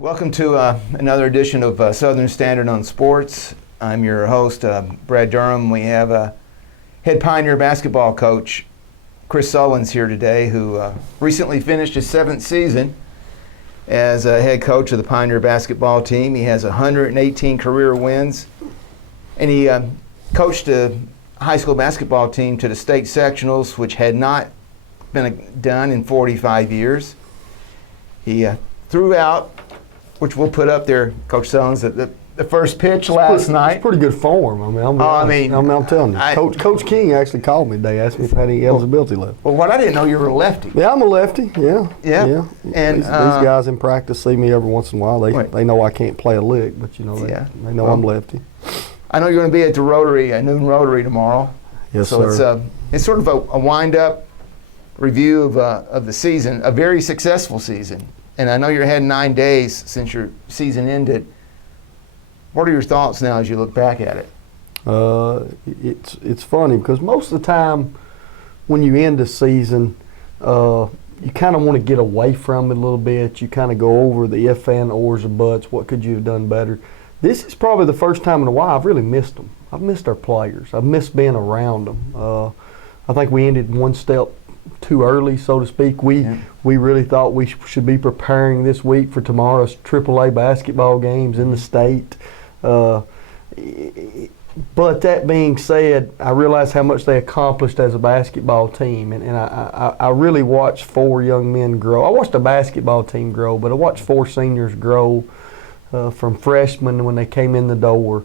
Welcome to another edition of Southern Standard on Sports. I'm your host, Brad Durham. We have head Pioneer basketball coach Chris Sullins here today, who recently finished his 7th season as a head coach of the Pioneer basketball team. He has 118 career wins, and he coached a high school basketball team to the state sectionals, which had not been done in 45 years. He threw out, which we'll put up there, Coach Sullins, the first pitch last night. It's pretty good form. I'm telling you. Coach King actually called me today, asked me if I had any eligibility left. Well, what I didn't know, you were a lefty. Yeah, I'm a lefty. Yeah. And these guys in practice see me every once in a while. They know I can't play a lick, but they know I'm lefty. I know you're going to be at the Rotary, noon Rotary tomorrow. Yes, so sir. It's sort of a wind-up review of the season, a very successful season. And I know you had 9 days since your season ended. What are your thoughts now as you look back at it? It's funny because most of the time when you end a season, you kind of want to get away from it a little bit. You kind of go over the if and ors or buts. What could you have done better? This is probably the first time in a while I've really missed them. I've missed our players. I've missed being around them. I think we ended one step too early, so to speak. We really thought we should be preparing this week for tomorrow's AAA basketball games in the state. But that being said, I realized how much they accomplished as a basketball team, and I really watched 4 young men grow. I watched a basketball team grow, but I watched 4 seniors grow from freshmen when they came in the door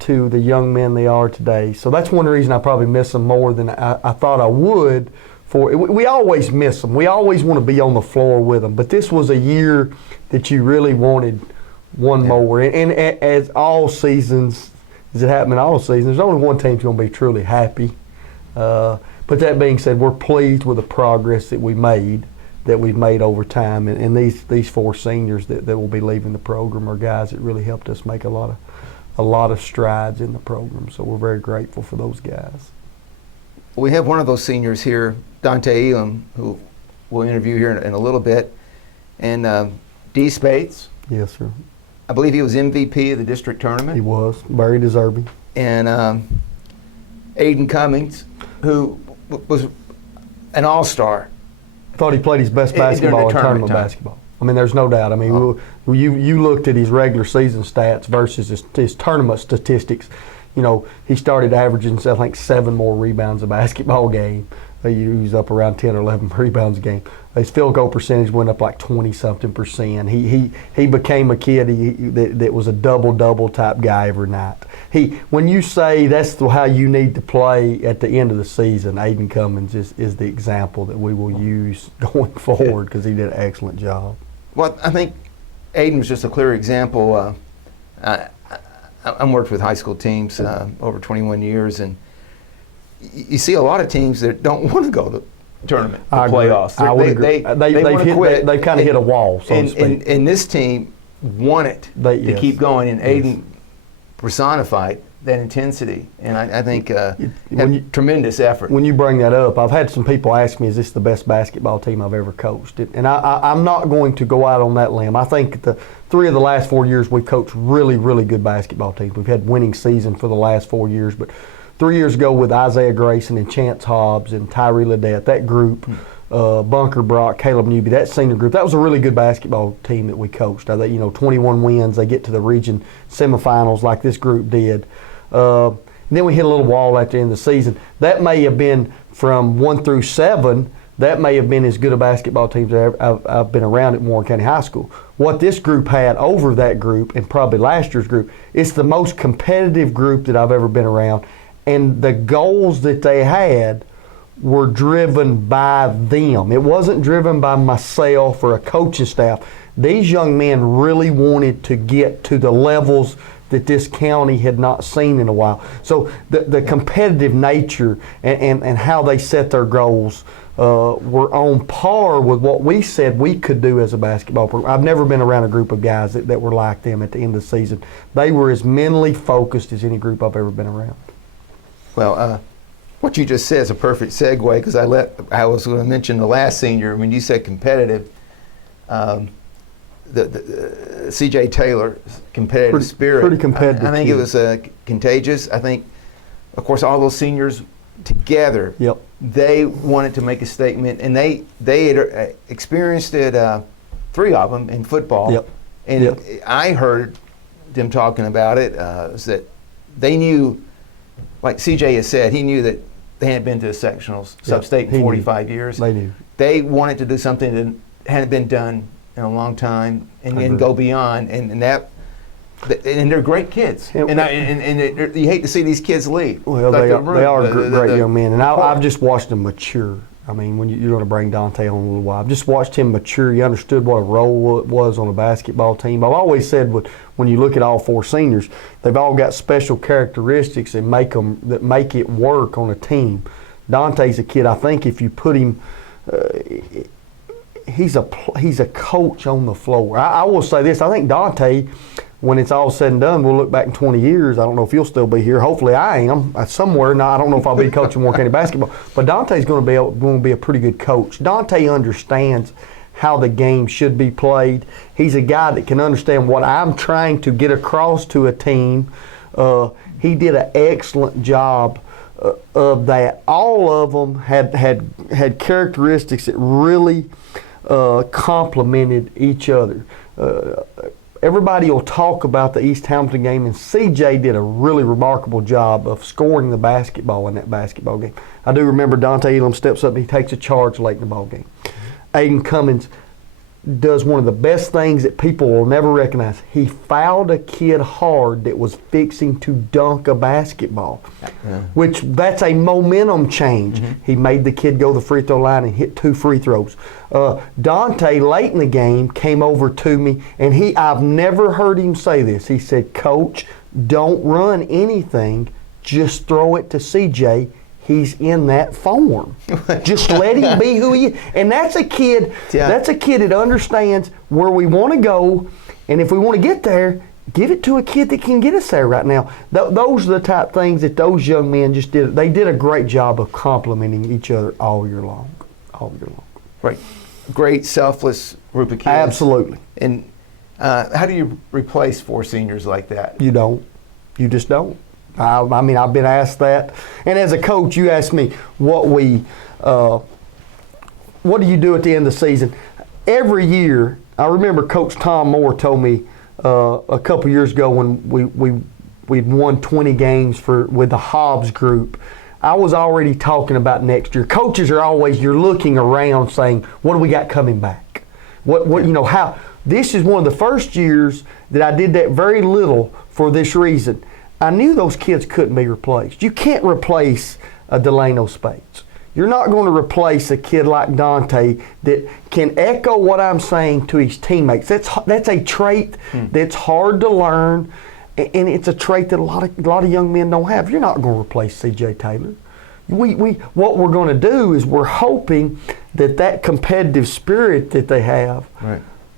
to the young men they are today. So that's one reason I probably miss them more than I thought I would. We always miss them. We always want to be on the floor with them. But this was a year that you really wanted one more. And as all seasons, as it happened in all seasons, there's only one team that's going to be truly happy. But that being said, we're pleased with the progress that we've made over time. And these 4 seniors that will be leaving the program are guys that really helped us make a lot of strides in the program. So we're very grateful for those guys. We have one of those seniors here, Dante Elam, who we'll interview here in a little bit, and D. Spates. Yes, sir. I believe he was MVP of the district tournament. He was, very deserving. And Aiden Cummings, who was an all-star. I thought he played his best basketball in tournament basketball. I mean, there's no doubt. I mean, you looked at his regular season stats versus his tournament statistics. You know, he started averaging, I think, 7 more rebounds a basketball game. He was up around 10 or 11 rebounds a game. His field goal percentage went up like 20-something%. He became a kid that was a double-double type guy every night. When you say that's how you need to play at the end of the season, Aiden Cummings is the example that we will use going forward because he did an excellent job. Well, I think Aiden was just a clear example. I'm worked with high school teams over 21 years, and you see a lot of teams that don't want to go to the tournament, the playoffs. I would agree. They've kind of hit a wall, so to speak. And this team wanted to keep going, and Aiden personified that intensity, and I think had tremendous effort. When you bring that up, I've had some people ask me, is this the best basketball team I've ever coached? And I'm not going to go out on that limb. I think the 3 of the last 4 years we've coached really, really good basketball teams. We've had winning season for the last 4 years, but 3 years ago with Isaiah Grayson and Chance Hobbs and Tyree Ledette, that group, Bunker Brock, Caleb Newby, that senior group, that was a really good basketball team that we coached. 21 wins, they get to the region semifinals like this group did. Then we hit a little wall at the end of the season. That may have been from 1 through 7. That may have been as good a basketball teams I've been around at Warren County High School. What this group had over that group, and probably last year's group, it's the most competitive group that I've ever been around. And the goals that they had were driven by them. It wasn't driven by myself or a coaching staff. These young men really wanted to get to the levels that this county had not seen in a while. So the competitive nature and how they set their goals were on par with what we said we could do as a basketball program. I've never been around a group of guys that were like them at the end of the season. They were as mentally focused as any group I've ever been around. Well, what you just said is a perfect segue because I was going to mention the last senior. When you said competitive, C.J. Taylor's competitive spirit. Pretty competitive I think it kid. was contagious. I think, of course, all those seniors together, Yep. they wanted to make a statement, and they had experienced it, 3 of them in football. Yep. And Yep. I heard them talking about it, is that they knew, like CJ has said, he knew that they hadn't been to a sectionals, sub-state he in knew. 45 years. They do. They wanted to do something that hadn't been done in a long time, and I then agree. go beyond, and they're great kids, Yeah. and you hate to see these kids leave. Well, Like they are the- great the- young men, and I've just watched them mature. I mean, when you're going to bring Dante on a little while, I've just watched him mature. He understood what a role it was on a basketball team. I've always said, when you look at all 4 seniors, they've all got special characteristics that make it work on a team. Dante's a kid. I think if you put him, he's a coach on the floor. I will say this: I think Dante, when it's all said and done, we'll look back in 20 years. I don't know if you'll still be here. Hopefully, I am somewhere. Now, I don't know if I'll be coaching Warren County basketball, but Dante's going to be a pretty good coach. Dante understands how the game should be played. He's a guy that can understand what I'm trying to get across to a team. He did an excellent job of that. All of them had characteristics that really complemented each other. Everybody will talk about the East Hamilton game, and CJ did a really remarkable job of scoring the basketball in that basketball game. I do remember Dante Elam steps up and he takes a charge late in the ball game. Aiden Cummins does one of the best things that people will never recognize. He fouled a kid hard that was fixing to dunk a basketball, which that's a momentum change. He made the kid go to the free throw line and hit 2 free throws. Dante, late in the game, came over to me, and I've never heard him say this. He said, "Coach, don't run anything. Just throw it to CJ. He's in that form. Just let him be who he is." And that's a kid. Yeah. That's a kid that understands where we want to go, and if we want to get there, give it to a kid that can get us there right now. Those are the type things that those young men just did. They did a great job of complimenting each other all year long. All year long. Right. Great, selfless group of kids. Absolutely. And how do you replace 4 seniors like that? You don't. You just don't. I mean, I've been asked that. And as a coach, you ask me what do you do at the end of the season? Every year, I remember Coach Tom Moore told me a couple years ago when we'd won 20 games with the Hobbs group. I was already talking about next year. Coaches are always, you're looking around saying, what do we got coming back? How? This is one of the first years that I did that very little for this reason. I knew those kids couldn't be replaced. You can't replace a Delano Spades. You're not going to replace a kid like Dante that can echo what I'm saying to his teammates. That's a trait that's hard to learn, and it's a trait that a lot of young men don't have. You're not going to replace C.J. Taylor. What we're going to do is we're hoping that competitive spirit that they have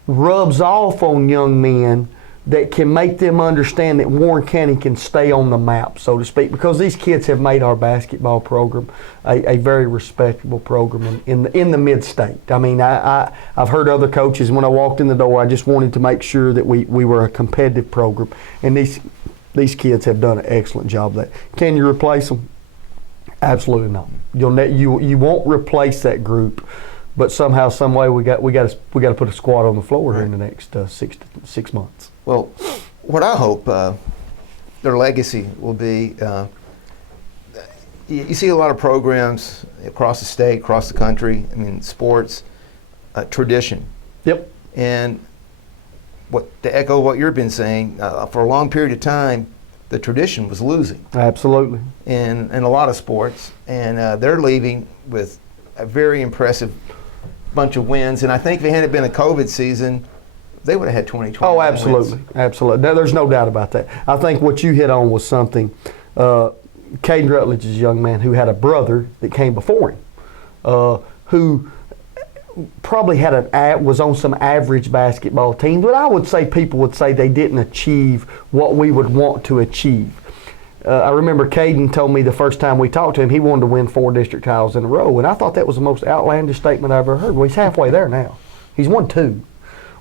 rubs off on young men that can make them understand that Warren County can stay on the map, so to speak, because these kids have made our basketball program a very respectable program in the mid-state. I mean, I've heard other coaches, when I walked in the door, I just wanted to make sure that we were a competitive program, and these kids have done an excellent job of that. Can you replace them? Absolutely not. You won't replace that group, but somehow, some way, we got to put a squad on the floor here in the next 6 months. Well, what I hope their legacy will be, you see a lot of programs across the state, across the country, sports, tradition. Yep. And to echo what you've been saying, for a long period of time, the tradition was losing. Absolutely. In a lot of sports, and they're leaving with a very impressive bunch of wins. And I think if it hadn't been a COVID season, they would have had 20. Oh, absolutely. Wins. Absolutely. There's no doubt about that. I think what you hit on was something. Caden Rutledge is a young man who had a brother that came before him, who probably was on some average basketball team, but I would say people would say they didn't achieve what we would want to achieve. I remember Caden told me the first time we talked to him, he wanted to win 4 district titles in a row, and I thought that was the most outlandish statement I ever heard. Well, he's halfway there now. He's won 2.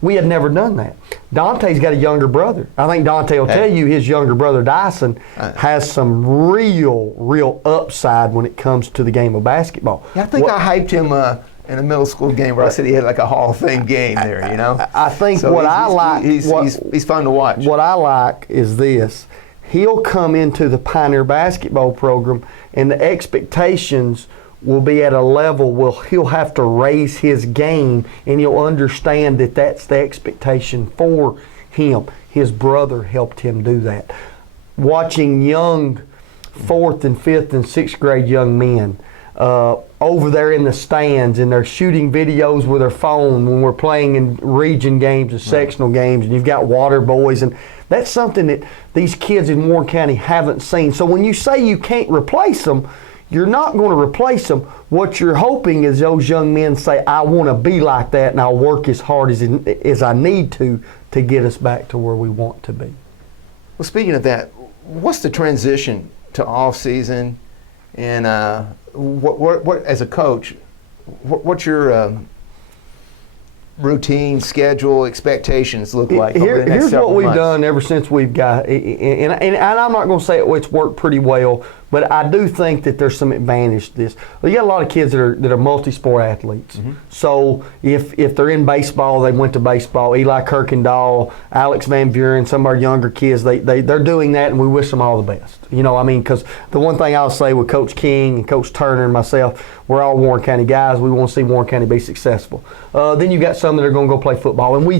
We had never done that. Dante's got a younger brother. I think Dante will tell you his younger brother Dyson has some real upside when it comes to the game of basketball. Yeah, I think I hyped him in a middle school game where I said he had like a Hall of Fame game there, you know? I think so what I like, he's fun to watch. What I like is this. He'll come into the Pioneer basketball program and the expectations will be at a level where he'll have to raise his game, and he'll understand that that's the expectation for him. His brother helped him do that. Watching young 4th and 5th and 6th grade young men over there in the stands, and they're shooting videos with their phone when we're playing in region games and sectional games, and you've got water boys, and that's something that these kids in Warren County haven't seen. So when you say you can't replace them, you're not going to replace them. What you're hoping is those young men say, I want to be like that, and I'll work as hard as I need to get us back to where we want to be. Well, speaking of that, what's the transition to off season, and what as a coach, what's your routine, schedule, expectations look like over the next Here's several what we've months? done ever since we've got, and I'm not going to say it's worked pretty well, but I do think that there's some advantage to this. Well, you got a lot of kids that are multi-sport athletes. Mm-hmm. So if they're in baseball, they went to baseball. Eli Kirkendall, Alex Van Buren, some of our younger kids, they're doing that, and we wish them all the best. You know, I mean, because the one thing I'll say with Coach King and Coach Turner and myself, we're all Warren County guys. We want to see Warren County be successful. Then you got some that are going to go play football, and we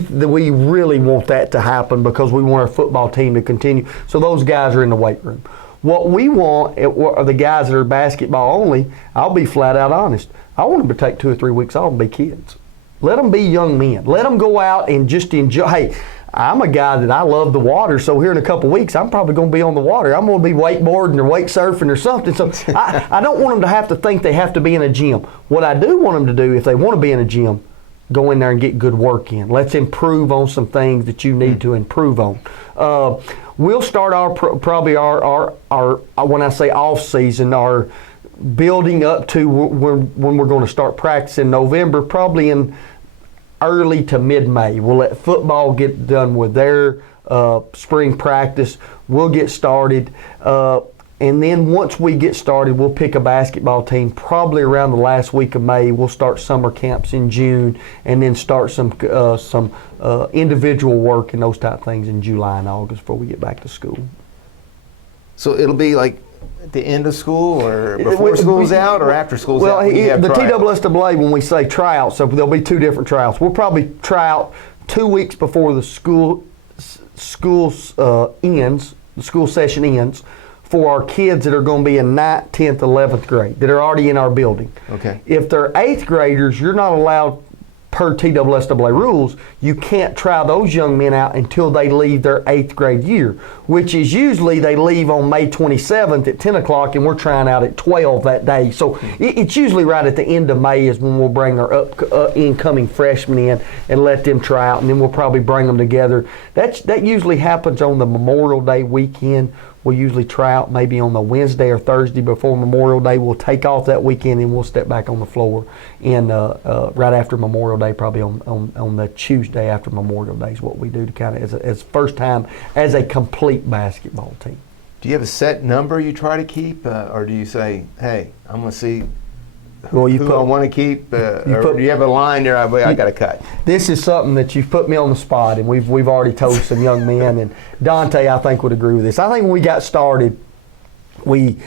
really want that to happen because we want our football team to continue. So those guys are in the weight room. What we want are the guys that are basketball only. I'll be flat out honest. I want them to take 2 or 3 weeks off and be kids. Let them be young men. Let them go out and just enjoy. Hey, I'm a guy that I love the water, so here in a couple of weeks, I'm probably going to be on the water. I'm going to be wakeboarding or wake surfing or something. So I don't want them to have to think they have to be in a gym. What I do want them to do, if they want to be in a gym, go in there and get good work in. Let's improve on some things that you need to improve on. We'll start probably our when I say off season, our building up to when we're going to start practicing in November, probably in early to mid-May. We'll let football get done with their spring practice. We'll get started. And then once we get started, we'll pick a basketball team probably around the last week of May. We'll start summer camps in June, and then start some individual work and those type of things in July and August before we get back to school. So it'll be like at the end of school, or before school's out, or after school's out? Well, the TSSAA, when we say tryouts, so there'll be 2 different tryouts. We'll probably try out 2 weeks before the school session ends, for our kids that are going to be in 9th, 10th, 11th grade that are already in our building. Okay. If they're 8th graders, you're not allowed, per TSSAA rules, you can't try those young men out until they leave their 8th grade year, which is usually they leave on May 27th at 10 o'clock, and we're trying out at 12 that day. So it's usually right at the end of May is when we'll bring our incoming freshmen in and let them try out, and then we'll probably bring them together. That usually happens on the Memorial Day weekend. We'll usually try out maybe on the Wednesday or Thursday before Memorial Day. We'll take off that weekend, and we'll step back on the floor right after Memorial Day, probably on the Tuesday after Memorial Day is what we do to kind of as first time as a complete basketball team. Do you have a set number you try to keep, or do you say, hey, I'm going to see who I want to keep, or do you have a line there I got to cut? This is something that you've put me on the spot, and we've already told some young men, and Dante, I think, would agree with this. I think when we got started, we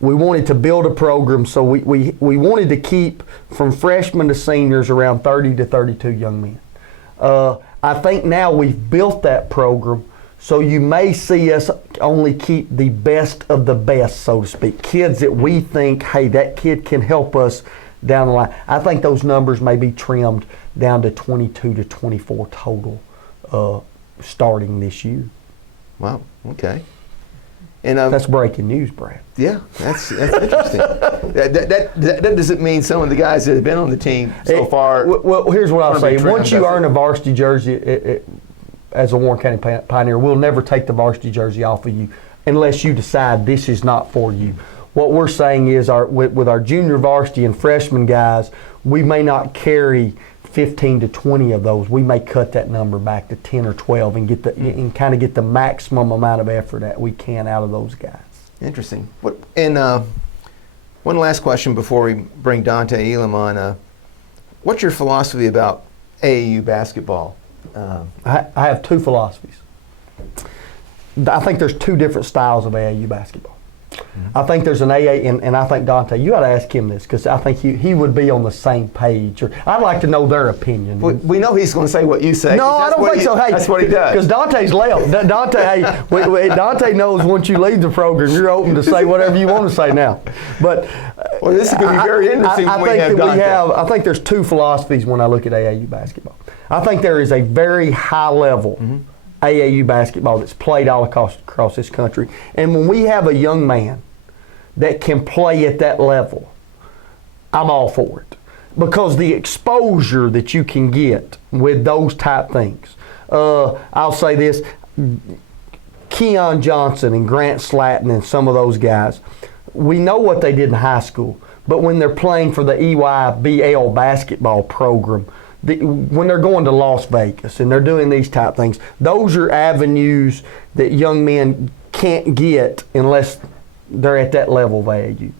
wanted to build a program, so we wanted to keep from freshmen to seniors around 30 to 32 young men. I think now we've built that program, so you may see us only keep the best of the best, so to speak. Kids that we think, hey, that kid can help us down the line. I think those numbers may be trimmed down to 22 to 24 total starting this year. Wow, okay. And that's breaking news, Brad. Yeah, that's interesting. that doesn't mean some of the guys that have been on the team so far. Well, here's what I'll say. Once you earn a varsity jersey as a Warren County Pioneer, we'll never take the varsity jersey off of you unless you decide this is not for you. What we're saying is with our junior varsity and freshman guys, we may not carry 15 to 20 of those, we may cut that number back to 10 or 12 and kind of get the maximum amount of effort that we can out of those guys. Interesting. One last question before we bring Dante Elam on. What's your philosophy about AAU basketball? I have two philosophies. I think there's two different styles of AAU basketball. I think there's an AA, and I think Dante, you ought to ask him this because I think he would be on the same page. Or I'd like to know their opinion. We know he's going to say what you say. No, I don't think so. Hey, that's what he does. Because Dante's left. Dante knows once you leave the program, you're open to say whatever you want to say now. But well, this is going to be very interesting. I think there's two philosophies when I look at AAU basketball. I think there is a very high level AAU basketball that's played all across this country. And when we have a young man that can play at that level, I'm all for it. Because the exposure that you can get with those type things. I'll say this, Keon Johnson and Grant Slatton and some of those guys, we know what they did in high school, but when they're playing for the EYBL basketball program, when they're going to Las Vegas and they're doing these type things, those are avenues that young men can't get unless they're at that level of AAU.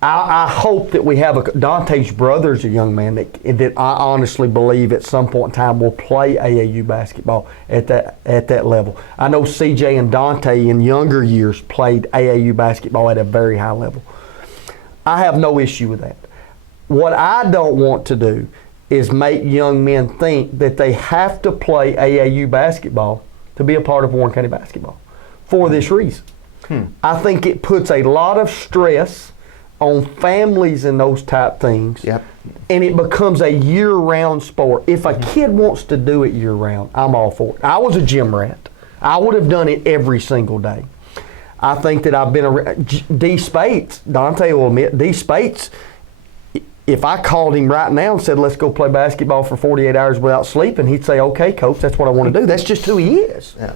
I hope that we have Dante's brother's a young man that I honestly believe at some point in time will play AAU basketball at that level. I know CJ and Dante in younger years played AAU basketball at a very high level. I have no issue with that. What I don't want to do is make young men think that they have to play AAU basketball to be a part of Warren County basketball for this reason. I think it puts a lot of stress on families and those type things, and it becomes a year-round sport. If a kid wants to do it year-round, I'm all for it. I was a gym rat. I would have done it every single day. I think that I've been around D. Spates, Dante will admit, D. Spates, if I called him right now and said, let's go play basketball for 48 hours without sleeping, he'd say, okay, coach, that's what I want to do. That's just who he is. Yeah.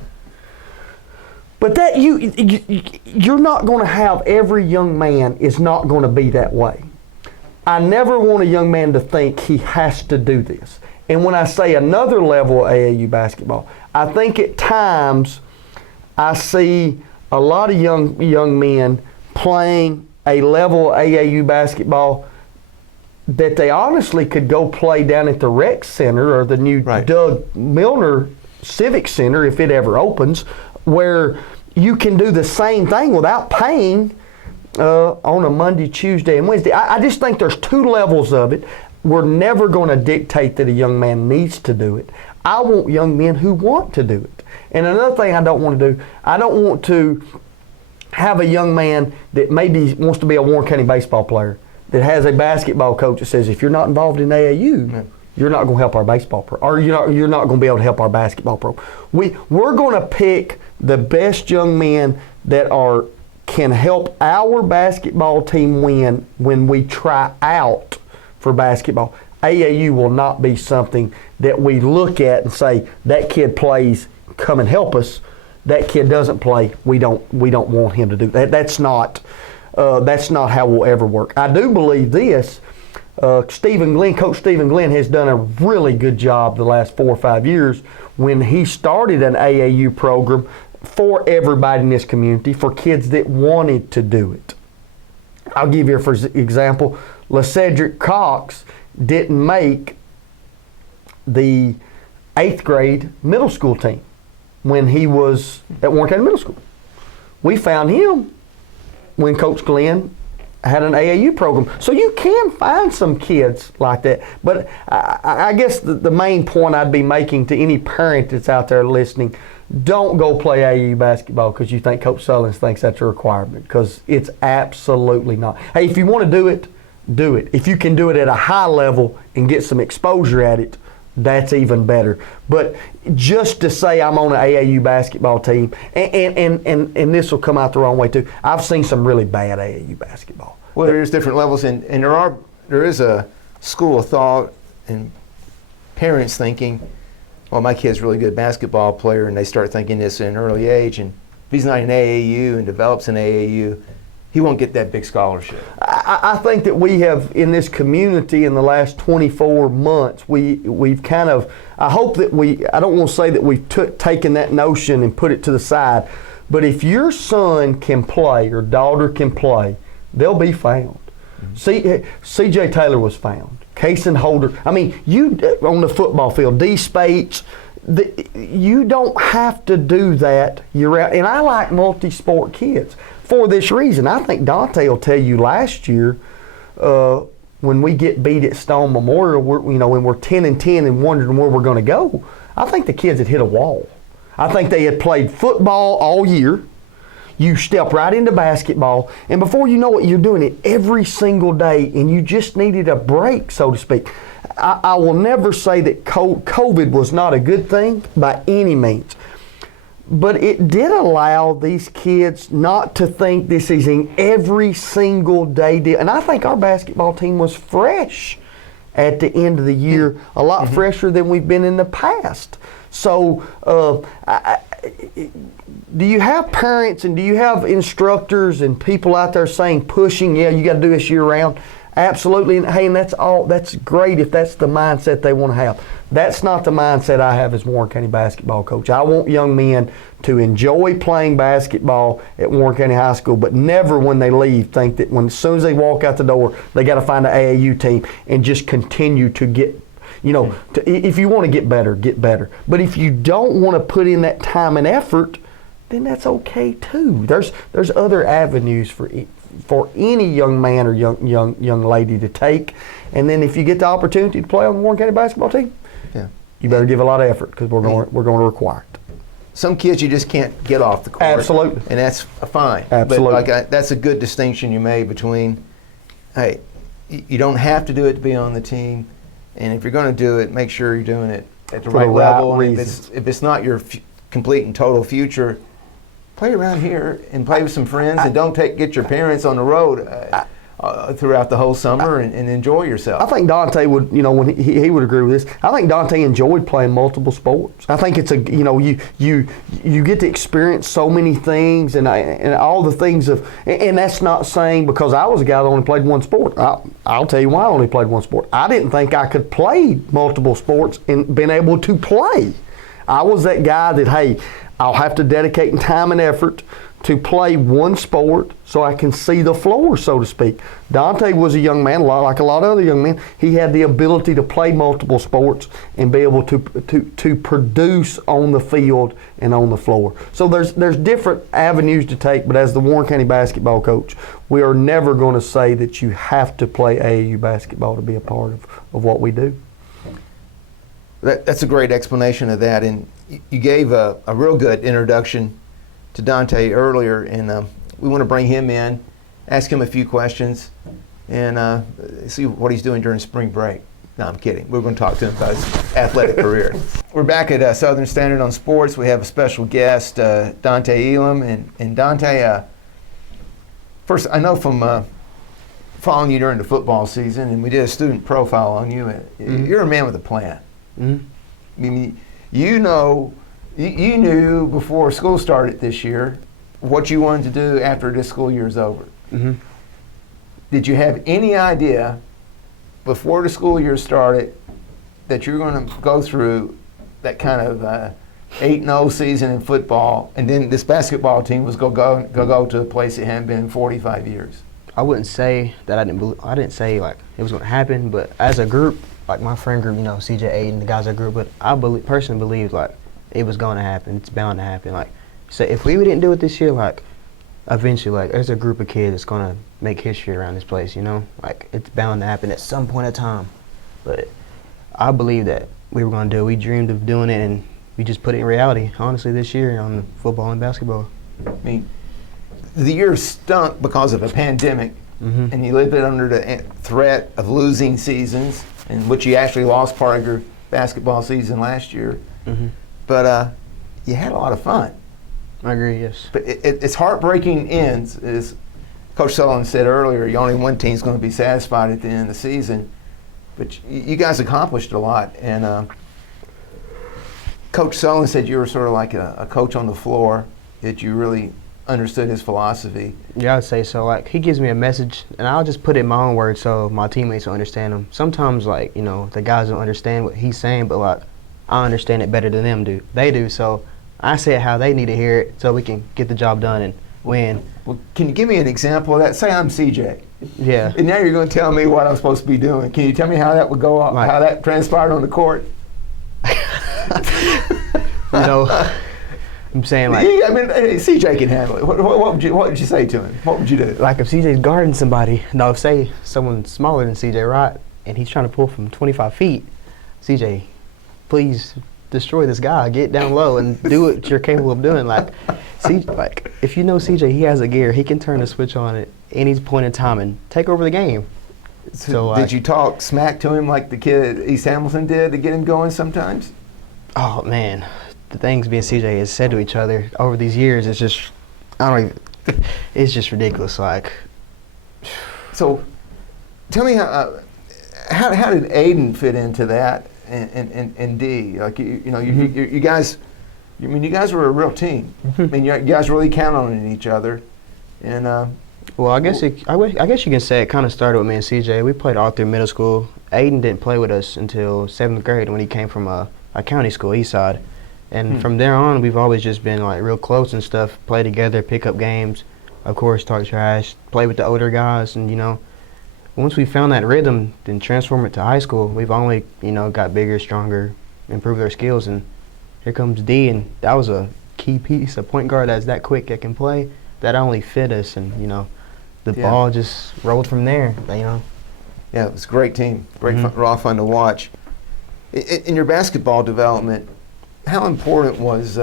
But that you're not going to have every young man is not going to be that way. I never want a young man to think he has to do this. And when I say another level of AAU basketball, I think at times I see a lot of young men playing a level of AAU basketball that they honestly could go play down at the rec center or the new Doug Milner Civic Center if it ever opens, where you can do the same thing without paying on a Monday, Tuesday, and Wednesday. I just think there's two levels of it. We're never going to dictate that a young man needs to do it. I want young men who want to do it. And another thing I don't want to do, I don't want to have a young man that maybe wants to be a Warren County baseball player that has a basketball coach that says, if you're not involved in AAU, you're not going to help our baseball pro, or you're not going to be able to help our basketball pro. We're going to pick the best young men that can help our basketball team win when we try out for basketball. AAU will not be something that we look at and say, that kid plays, come and help us. That kid doesn't play, we don't want him to do that. That's not how we'll ever work. I do believe this. Coach Stephen Glenn has done a really good job the last 4 or 5 years when he started an AAU program for everybody in this community, for kids that wanted to do it. I'll give you, for example, LaCedric Cox didn't make the 8th grade middle school team when he was at Warren County Middle School. We found him when Coach Glenn had an AAU program. So you can find some kids like that. But I guess the main point I'd be making to any parent that's out there listening, don't go play AAU basketball because you think Coach Sullins thinks that's a requirement, because it's absolutely not. Hey, if you want to do it, do it. If you can do it at a high level and get some exposure at it, that's even better. But just to say I'm on an AAU basketball team, and this will come out the wrong way too, I've seen some really bad AAU basketball. Well, there's different levels, and there is a school of thought and parents thinking, well, my kid's a really good basketball player, and they start thinking this at an early age, and if he's not in AAU and develops in AAU, he won't get that big scholarship. I think that we have, in this community in the last 24 months, we've kind of, I hope that I don't want to say that we've taken that notion and put it to the side, but if your son can play or daughter can play, they'll be found. C.J. Taylor was found. Kason Holder. I mean, you on the football field, D. Spates, you don't have to do that year-round. And I like multi-sport kids for this reason. I think Dante will tell you last year when we get beat at Stone Memorial, when we're 10-10 and wondering where we're going to go, I think the kids had hit a wall. I think they had played football all year. You step right into basketball, and before you know it, you're doing it every single day, and you just needed a break, so to speak. I will never say that COVID was not a good thing by any means, but it did allow these kids not to think this is an every single day deal. And I think our basketball team was fresh at the end of the year, a lot fresher than we've been in the past. So do you have parents and do you have instructors and people out there saying, pushing, yeah, you got to do this year round? Absolutely. And hey, and that's great if that's the mindset they want to have. That's not the mindset I have as Warren County basketball coach. I want young men to enjoy playing basketball at Warren County High School, but never when they leave think that as soon as they walk out the door, they got to find an AAU team and just continue to get, if you want to get better, get better. But if you don't want to put in that time and effort, then that's okay too. There's other avenues for any young man or young lady to take. And then if you get the opportunity to play on the Warren County basketball team, you better give a lot of effort because we're going to require it. Some kids you just can't get off the court. Absolutely. And that's fine. Absolutely. But that's a good distinction you made between, hey, you don't have to do it to be on the team. And if you're going to do it, make sure you're doing it at the right level. And if it's not your complete and total future, play around here and play with some friends, and don't get your parents on the road throughout the whole summer and enjoy yourself. I think Dante would, when he would agree with this. I think Dante enjoyed playing multiple sports. I think it's you get to experience so many things and all the things and that's not saying because I was a guy that only played one sport. I'll tell you why I only played one sport. I didn't think I could play multiple sports and been able to play. I was that guy that, hey, I'll have to dedicate time and effort to play one sport so I can see the floor, so to speak. Dante was a young man, like a lot of other young men. He had the ability to play multiple sports and be able to produce on the field and on the floor. So there's different avenues to take, but as the Warren County basketball coach, we are never going to say that you have to play AAU basketball to be a part of what we do. That's a great explanation of that, and you gave a real good introduction to Dante earlier, and we want to bring him in, ask him a few questions, and see what he's doing during spring break. No, I'm kidding. We're going to talk to him about his athletic career. We're back at Southern Standard on Sports. We have a special guest, Dante Elam, and Dante. First, I know from following you during the football season, and we did a student profile on you. You're a man with a plan. I mean, you knew before school started this year what you wanted to do after this school year is over. Did you have any idea before the school year started that you were going to go through that kind of 8-0 season in football, and then this basketball team was going to go to a place it hadn't been in 45 years? I wouldn't say that I didn't say like it was going to happen, but as a group, like my friend group, CJ Aiden, the guys in the group, but I personally believed like it was going to happen. It's bound to happen. Like, so if we didn't do it this year, like eventually, like there's a group of kids that's going to make history around this place. Like it's bound to happen at some point in time. But I believe that we were going to do it. We dreamed of doing it, and we just put it in reality. Honestly, this year on the football and basketball. I mean, the year stunk because of a pandemic, and you lived it under the threat of losing seasons, in which you actually lost part of your basketball season last year. But you had a lot of fun. I agree, yes. But it's heartbreaking ends, as Coach Sullivan said earlier. Only one team's going to be satisfied at the end of the season. But you guys accomplished a lot. And Coach Sullivan said you were sort of like a coach on the floor, that you really understood his philosophy. Yeah, I'd say so. Like, he gives me a message, and I'll just put it in my own words so my teammates will understand him. Sometimes, like, you know, the guys don't understand what he's saying, but, like, I understand it better than them do. They do, so I say it how they need to hear it so we can get the job done and win. Well, can you give me an example of that? Say I'm CJ. Yeah. And now you're going to tell me what I'm supposed to be doing. Can you tell me how that would go, Like- how that transpired on the court? You know, I'm saying, like, I mean, hey, CJ can handle it. What would you say to him? What would you do? like if CJ's guarding somebody, no, say someone smaller than CJ, right, and he's trying to pull from 25 feet, CJ, please destroy this guy. Get down low and do what you're capable of doing. Like, like if you know CJ, he has a gear. He can turn the switch on at any point in time and take over the game. So, did you talk smack to him like the kid at East Hamilton did to get him going sometimes? Oh man, the things me and CJ has said to each other over these years, it's just, I don't even, it's just ridiculous. Like, So, tell me how did Aiden fit into that and D? Like you know you guys, I mean you guys were a real team. I mean you guys really count on each other, and well, I guess I guess you can say it kind of started with me and CJ. We played all through middle school. Aiden didn't play with us until 7th grade when he came from a county school, East Side. And from there on, we've always just been like real close and stuff. Play together, pick up games, of course, talk trash, play with the older guys, and you know, once we found that rhythm, then transform it to high school. We've only got bigger, stronger, improved our skills, and here comes D, and that was a key piece, a point guard that's that quick that can play. That only fit us, and the Yeah. ball just rolled from there. yeah, it was a great team, great fun, raw fun to watch. In your basketball development, how important was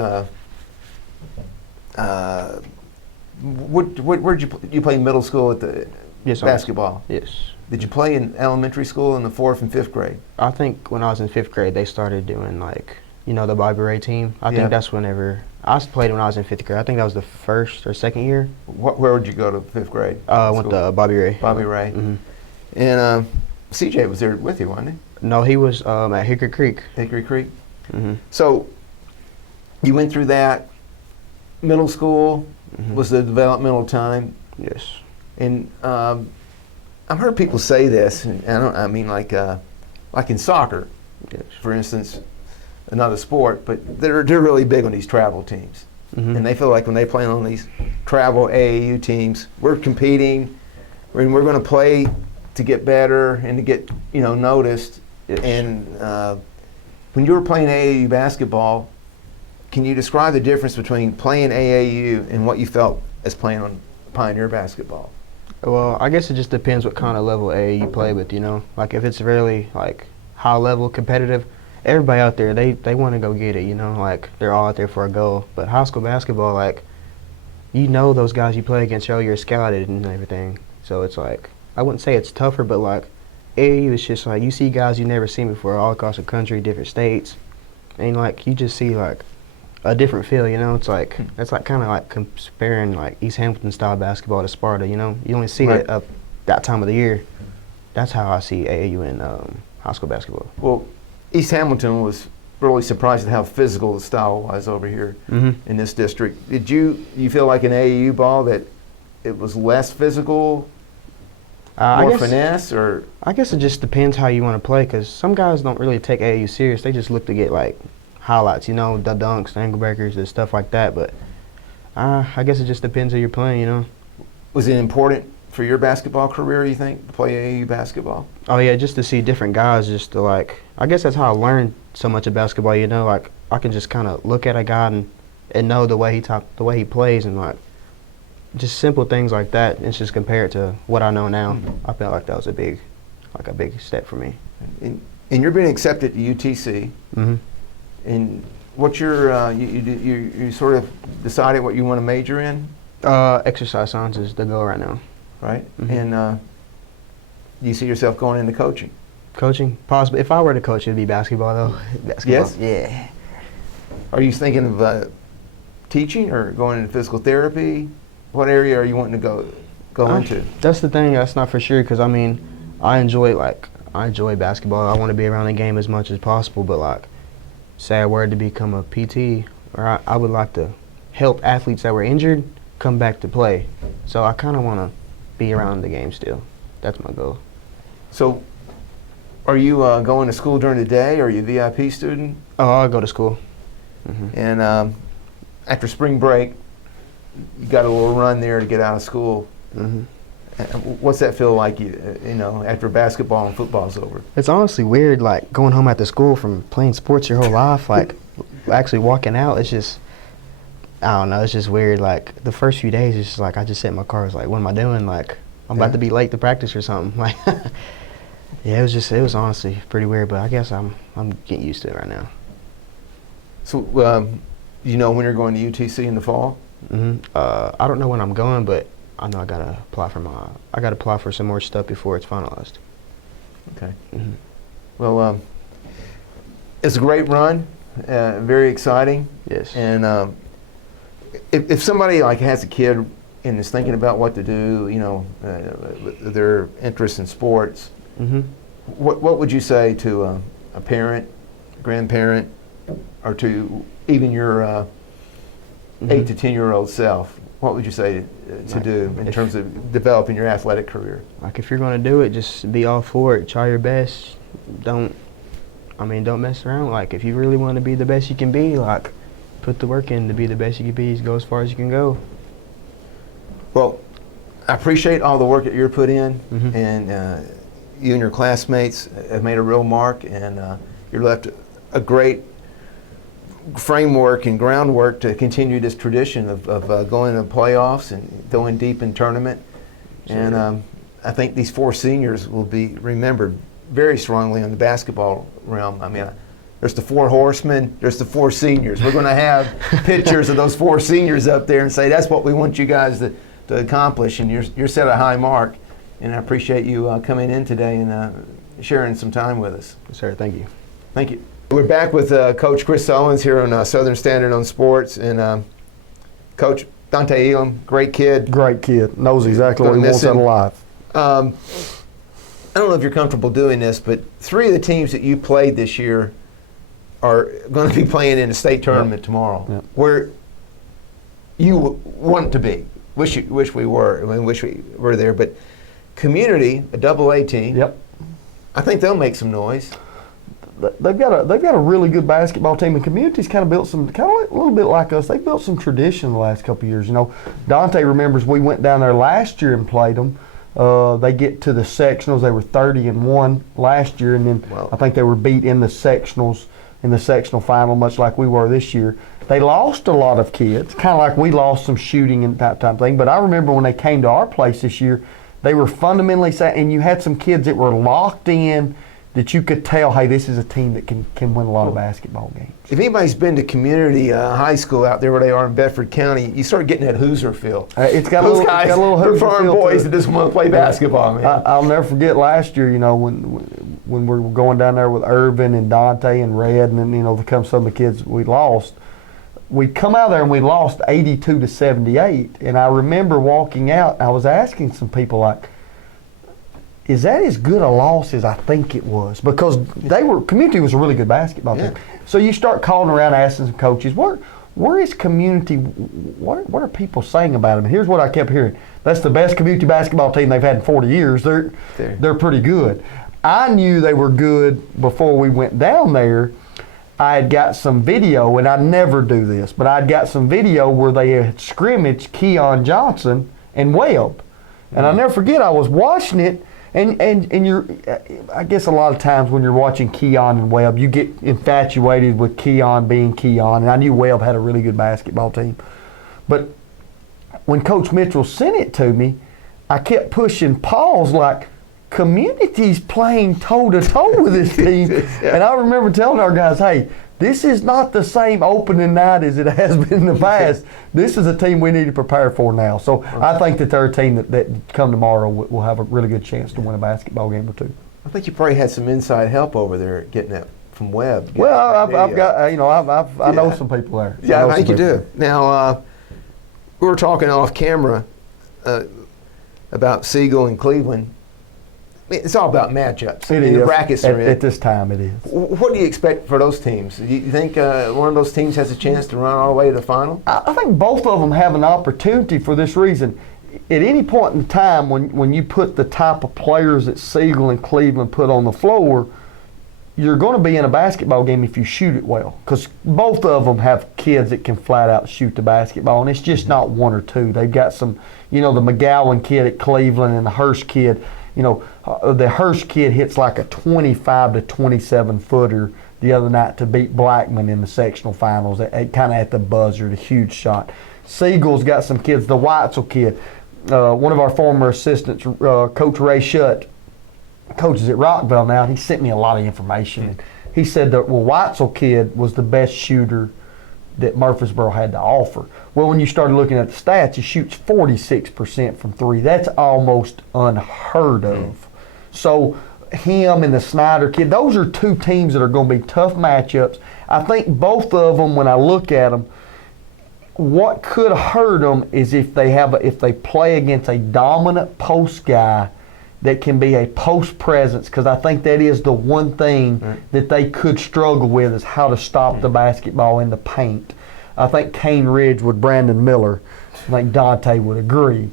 where'd you play middle school at the Yes, sir. basketball? Yes. Did you play in elementary school in the 4th and 5th grade? I think when I was in 5th grade, they started doing the Bobby Ray team. I Yeah. think that's whenever I played when I was in 5th grade. I think that was the 1st or 2nd year. Where would you go to 5th grade? I went School? to Bobby Ray. Bobby Ray. hmm And CJ was there with you, wasn't he? No, he was at Hickory Creek. Hickory Creek. hmm So you went through that. Middle school was the developmental time, Yes. and I've heard people say this, and I mean like in soccer, Yes. for instance, another sport, but they're really big on these travel teams, hmm and they feel like when they play on these travel AAU teams, we're competing, and we're going to play to get better and to get noticed. Yes. And when you were playing AAU basketball, can you describe the difference between playing AAU and what you felt as playing on Pioneer basketball? Well, I guess it just depends what kind of level A you play with, Like if it's really like high level competitive, everybody out there they want to go get it, Like they're all out there for a goal. But high school basketball, like those guys you play against, you're scouted and everything. So it's like I wouldn't say it's tougher, but like AAU is just like you see guys you never seen before all across the country, different states, and like you just see like a different feel, It's like that's like kind of like comparing like East Hamilton style basketball to Sparta, You only see Right. it up that time of the year. That's how I see AAU in high school basketball. Well, East Hamilton was really surprised at how physical the style was over here Mm-hmm. in this district. Did you feel like in AAU ball that it was less physical, more finesse, or I guess it just depends how you want to play, because some guys don't really take AAU serious. They just look to get like highlights, the dunks, the ankle breakers, the stuff like that. But I guess it just depends who you're playing, was it important for your basketball career, you think, to play AAU basketball? Oh yeah, just to see different guys, just to like, I guess that's how I learned so much of basketball. Like I can just kind of look at a guy and know the way he plays, and like just simple things like that. It's just compared to what I know now. I felt like that was a big step for me. And you're being accepted to UTC. hmm And what's your you sort of decided what you want to major in, Exercise science is the goal right now. right? Mhm. And you see yourself going into coaching. Coaching, possibly. If I were to coach, it'd be basketball though. Basketball. Yes? Yeah. Are you thinking of teaching or going into physical therapy? What area are you wanting to go into? That's the thing. That's not for sure, because I mean, I enjoy basketball. I want to be around the game as much as possible. But like, say I were to become a PT, or I would like to help athletes that were injured come back to play. So I kind of want to be around the game still. That's my goal. So, are you going to school during the day, or are you a VIP student? Oh, I'll go to school. And after spring break, you got a little run there to get out of school. What's that feel like, after basketball and football's over? It's honestly weird, like going home after school from playing sports your whole life, like actually walking out. It's just, I don't know, it's just weird. Like the first few days, it's just like I just sit in my car. I was like, what am I doing? Like I'm about to be late to practice or something. Like, yeah, it was honestly pretty weird. But I guess I'm getting used to it right now. So, you know when you're going to UTC in the fall? I don't know when I'm going, but I know I gotta apply for some more stuff before it's finalized. Okay. Well, it's a great run, very exciting. Yes. And if somebody like has a kid and is thinking about what to do, their interest in sports, what would you say to a parent, grandparent, or to even your 8 to 10-year-old self? What would you say to do in terms of developing your athletic career? Like if you're going to do it, just be all for it. Try your best. Don't mess around. Like if you really want to be the best you can be, like put the work in to be the best you can be. Go as far as you can go. Well, I appreciate all the work that you're put in, and you and your classmates have made a real mark, and you're left a great framework and groundwork to continue this tradition of going to playoffs and going deep in tournament. Sure. And I think these 4 seniors will be remembered very strongly in the basketball realm. I mean, there's the 4 horsemen, there's the 4 seniors. We're going to have pictures of those 4 seniors up there and say, that's what we want you guys to accomplish, and you're set a high mark. And I appreciate you coming in today and sharing some time with us. Yes, sir, thank you. Thank you. We're back with Coach Chris Sullins here on Southern Standard on Sports, and Coach Dante Elam, great kid. Great kid. Knows exactly what he wants out of life. I don't know if you're comfortable doing this, but 3 of the teams that you played this year are going to be playing in a state tournament tomorrow, where you want to be. Wish we were. I mean, wish we were there. But Community, a AA team. Yep. I think they'll make some noise. They've got a really good basketball team, and Community's kind of built some, a little bit like us. They built some tradition the last couple of years. Dante remembers we went down there last year and played them. They get to the sectionals. They were 30-1 last year, and then I think they were beat in the sectionals, in the sectional final, much like we were this year. They lost a lot of kids, kind of like we lost some shooting and that type of thing. But I remember when they came to our place this year, they were fundamentally set, and you had some kids that were locked in, that you could tell, hey, this is a team that can win a lot of basketball games. If anybody's been to Community high school out there where they are in Bedford County, you start getting that Hoosier feel. It's got Those a guys, little they're Hoosier foreign feel boys to that just want to play basketball, man. I'll never forget last year, when we were going down there with Irvin and Dante and Red, and then, to come some of the kids we lost. We'd come out there and we lost 82-78, and I remember walking out, I was asking some people, like, is that as good a loss as I think it was? Because Community was a really good basketball team. So you start calling around asking some coaches, where is Community, what are people saying about them? And here's what I kept hearing. That's the best Community basketball team they've had in 40 years. They're pretty good. I knew they were good before we went down there. I had got some video, and I never do this, but I'd got some video where they had scrimmaged Keon Johnson and Webb. And I'll never forget, I was watching it, and you're, I guess a lot of times when you're watching Keon and Webb, you get infatuated with Keon being Keon, and I knew Webb had a really good basketball team. But when Coach Mitchell sent it to me, I kept pushing pause like, Community's playing toe-to-toe with this team. And I remember telling our guys, hey, this is not the same opening night as it has been in the past. This is a team we need to prepare for now. So I think that they're a team that come tomorrow will have a really good chance to win a basketball game or 2. I think you probably had some inside help over there getting that from Webb. Well, I've got, I know some people there. Yeah, I think you do. Now, we were talking off camera about Siegel and Cleveland. It's all about matchups. It And is. the brackets are in. At this time, it is. What do you expect for those teams? Do you think one of those teams has a chance to run all the way to the final? I think both of them have an opportunity for this reason. At any point in time, when you put the type of players that Siegel and Cleveland put on the floor, you're going to be in a basketball game if you shoot it well. Because both of them have kids that can flat out shoot the basketball, and it's just not one or two. They've got some, the McGowan kid at Cleveland and the Hurst kid. The Hurst kid hits like a 25 to 27 footer the other night to beat Blackman in the sectional finals, kind of at the buzzer, the huge shot. Siegel's got some kids, the Weitzel kid. One of our former assistants, Coach Ray Shutt, coaches at Rockville now. He sent me a lot of information. And he said that Weitzel kid was the best shooter that Murfreesboro had to offer. Well, when you started looking at the stats, he shoots 46% from three. That's almost unheard of. So him and the Snyder kid, those are two teams that are going to be tough matchups. I think both of them, when I look at them, what could hurt them is if they play against a dominant post guy that can be a post presence, because I think that is the one thing that they could struggle with is how to stop the basketball in the paint. I think Cane Ridge with Brandon Miller, I think Dante would agree.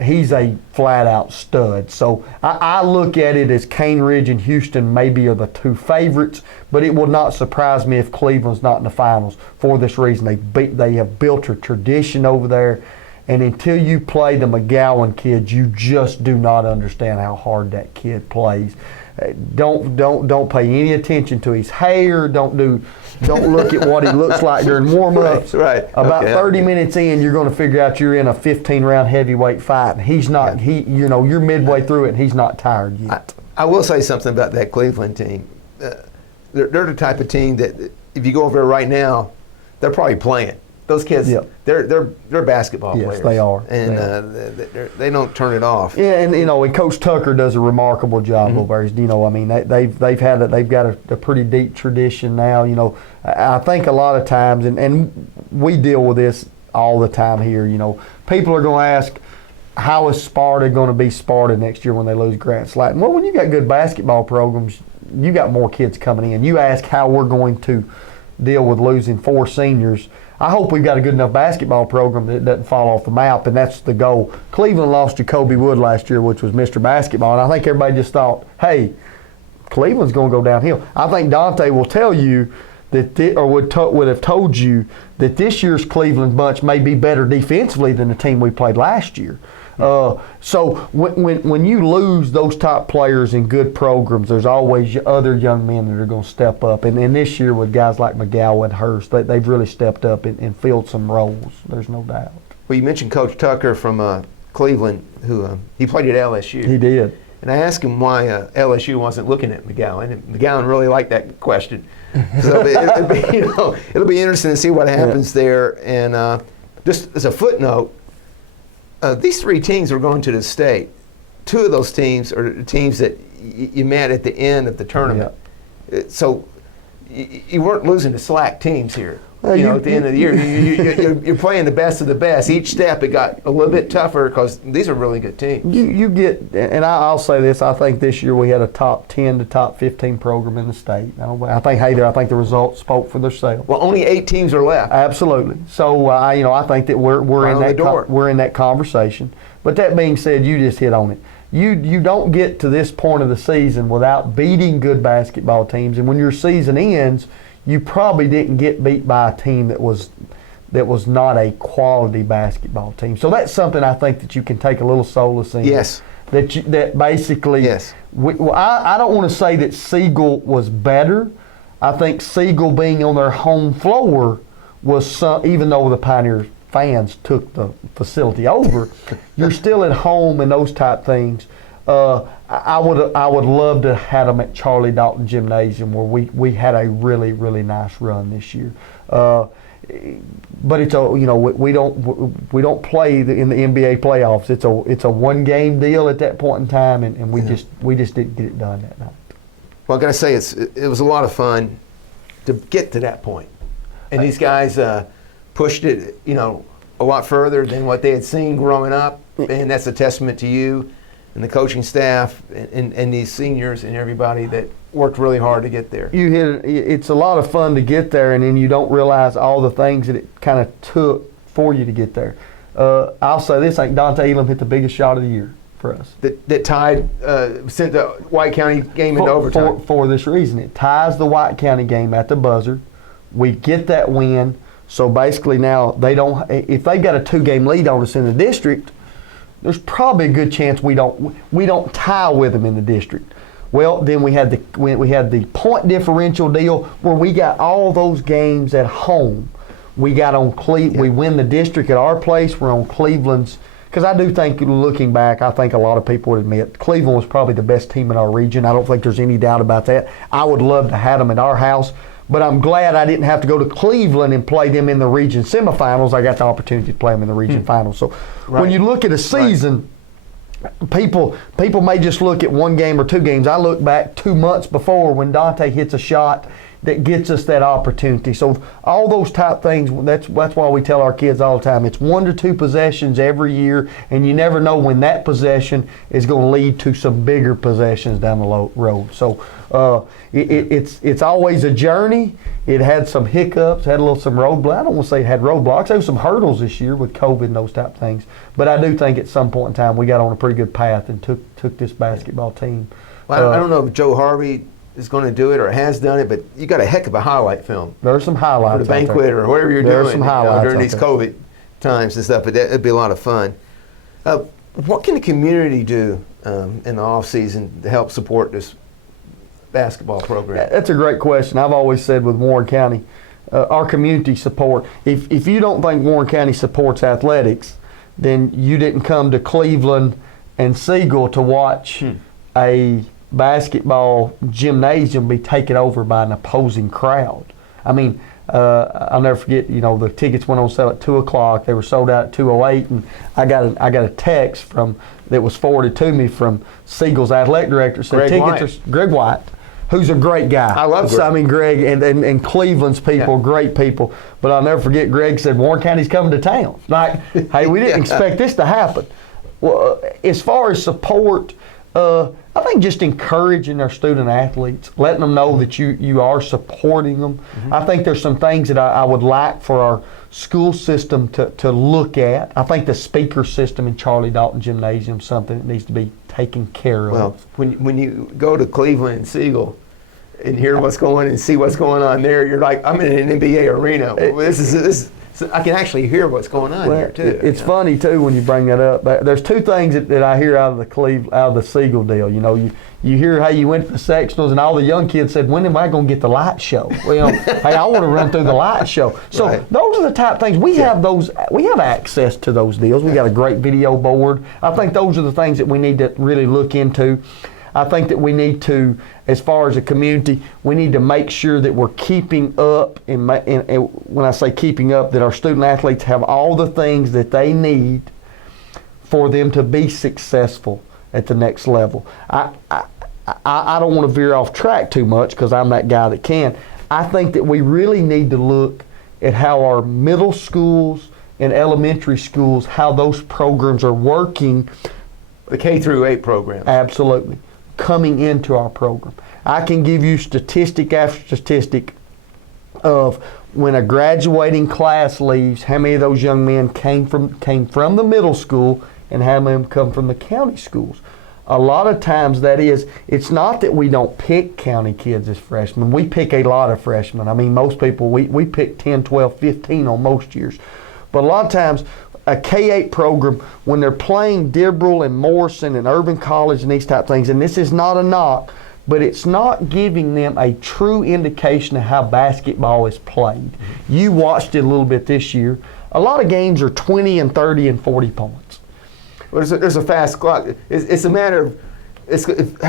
He's a flat-out stud. So I look at it as Cane Ridge and Houston maybe are the two favorites, but it will not surprise me if Cleveland's not in the finals for this reason. They have built a tradition over there, and until you play the McGowan kid, you just do not understand how hard that kid plays. Don't pay any attention to his hair. Don't look at what he looks like during warm-ups. Right. About Okay. 30 minutes in, you're going to figure out you're in a 15-round heavyweight fight. And he's not. You're midway through it, and he's not tired yet. I will say something about that Cleveland team. They're the type of team that if you go over there right now, they're probably playing. Those kids, Yep. they're basketball Yes, players. they are. And they don't turn it off. Yeah, and Coach Tucker does a remarkable job over there. They've got a pretty deep tradition now. I think a lot of times, and we deal with this all the time here. People are going to ask, how is Sparta going to be Sparta next year when they lose Grant Slatton? Well, when you got good basketball programs, you got more kids coming in. You ask how we're going to deal with losing 4 seniors. I hope we've got a good enough basketball program that it doesn't fall off the map, and that's the goal. Cleveland lost Jacoby Wood last year, which was Mr. Basketball, and I think everybody just thought, hey, Cleveland's going to go downhill. I think Dante will tell you that, would have told you that this year's Cleveland bunch may be better defensively than the team we played last year. So when you lose those top players in good programs, there's always other young men that are going to step up. And this year with guys like McGowan and Hurst, they've really stepped up and filled some roles. There's no doubt. Well, you mentioned Coach Tucker from Cleveland, who he played at LSU. He did. And I asked him why LSU wasn't looking at McGowan, and McGowan really liked that question. So it'll be interesting to see what happens there. And just as a footnote, these 3 teams are going to the state. 2 of those teams are the teams that you met at the end of the tournament. So you weren't losing to slack teams here. At the end of the year, you're playing the best of the best. Each step it got a little bit tougher because these are really good teams. You get, and I'll say this: I think this year we had a top 10 to top 15 program in the state. I think the results spoke for themselves. Well, only 8 teams are left. Absolutely. So I think that we're Right in on that the door. we're in that conversation. But that being said, you just hit on it. You don't get to this point of the season without beating good basketball teams, and when your season ends, you probably didn't get beat by a team that was not a quality basketball team. So that's something I think that you can take a little solace in. Yes. That basically. Yes. I don't want to say that Siegel was better. I think Siegel being on their home floor was even though the Pioneer fans took the facility over, you're still at home and those type things. I would love to have them at Charlie Dalton Gymnasium where we had a really, really nice run this year. But it's we don't play in the NBA playoffs. It's a 1-game deal at that point in time, and we just didn't get it done that night. Well, I got to say it was a lot of fun to get to that point, and these guys pushed it a lot further than what they had seen growing up, and that's a testament to you and the coaching staff and these seniors and everybody that worked really hard to get there. You hit it. It's a lot of fun to get there, and then you don't realize all the things that it kind of took for you to get there. I'll say this: I think Dante Elam hit the biggest shot of the year for us. That tied, sent the White County game into overtime. For this reason, it ties the White County game at the buzzer. We get that win, so basically now they don't. If they got a 2-game lead on us in the district, there's probably a good chance we don't tie with them in the district. Well, then we had the point differential deal where we got all those games at home. We got on We win the district at our place. We're on Cleveland's. Because I do think, looking back, I think a lot of people would admit Cleveland was probably the best team in our region. I don't think there's any doubt about that. I would love to have them at our house, but I'm glad I didn't have to go to Cleveland and play them in the region semifinals. I got the opportunity to play them in the region finals. So when you look at a season, people may just look at 1 game or 2 games. I look back 2 months before when Dante hits a shot that gets us that opportunity. So all those type things, that's why we tell our kids all the time, it's 1 to 2 possessions every year, and you never know when that possession is going to lead to some bigger possessions down the road. So it's always a journey. It had some hiccups, had some roadblocks. I don't want to say it had roadblocks. There was some hurdles this year with COVID and those type of things. But I do think at some point in time we got on a pretty good path and took this basketball team. Well, I don't know if Joe Harvey is going to do it or has done it, but you got a heck of a highlight film. There's some highlights for the banquet or whatever you're There's doing some highlights during these COVID times and stuff. But it'd be a lot of fun. What can the community do in the off season to help support this basketball program? That's a great question. I've always said with Warren County, our community support. If you don't think Warren County supports athletics, then you didn't come to Cleveland and Siegel to watch a basketball gymnasium be taken over by an opposing crowd. I mean, I'll never forget, the tickets went on sale at 2 o'clock. They were sold out at 2:08, and I got a text that was forwarded to me from Siegel's athletic director. Said Greg White, who's a great guy. I love Greg. I mean, Greg and Cleveland's people, great people. But I'll never forget, Greg said, Warren County's coming to town. Like, hey, we didn't expect this to happen. Well, as far as support, I think just encouraging our student athletes, letting them know that you are supporting them. I think there's some things that I would like for our school system to look at. I think the speaker system in Charlie Dalton Gymnasium is something that needs to be taken care of. Well, when you go to Cleveland and Siegel and hear what's going and see what's going on there, you're like, I'm in an NBA arena. This So I can actually hear what's going on here too. It's funny too when you bring that up. There's 2 things that I hear out of the Siegel deal. You hear how you went to the sectionals and all the young kids said, when am I going to get the light show? Well, hey, I want to run through the light show. So those are the type of things we have. We have access to those deals. We got a great video board. I think those are the things that we need to really look into. I think that we need to, as far as a community, we need to make sure that we're keeping up, and when I say keeping up, that our student athletes have all the things that they need for them to be successful at the next level. I don't want to veer off track too much because I'm that guy that can. I think that we really need to look at how our middle schools and elementary schools, how those programs are working. The K through 8 program. Absolutely. Coming into our program. I can give you statistic after statistic of when a graduating class leaves, how many of those young men came from the middle school and how many of them come from the county schools. A lot of times it's not that we don't pick county kids as freshmen. We pick a lot of freshmen. I mean, most people, we pick 10, 12, 15 on most years. But a lot of times, a K-8 program, when they're playing Dibble and Morrison and Urban College and these type of things, and this is not a knock, but it's not giving them a true indication of how basketball is played. You watched it a little bit this year. A lot of games are 20 and 30 and 40 points. Well, there's a fast clock. It's a matter of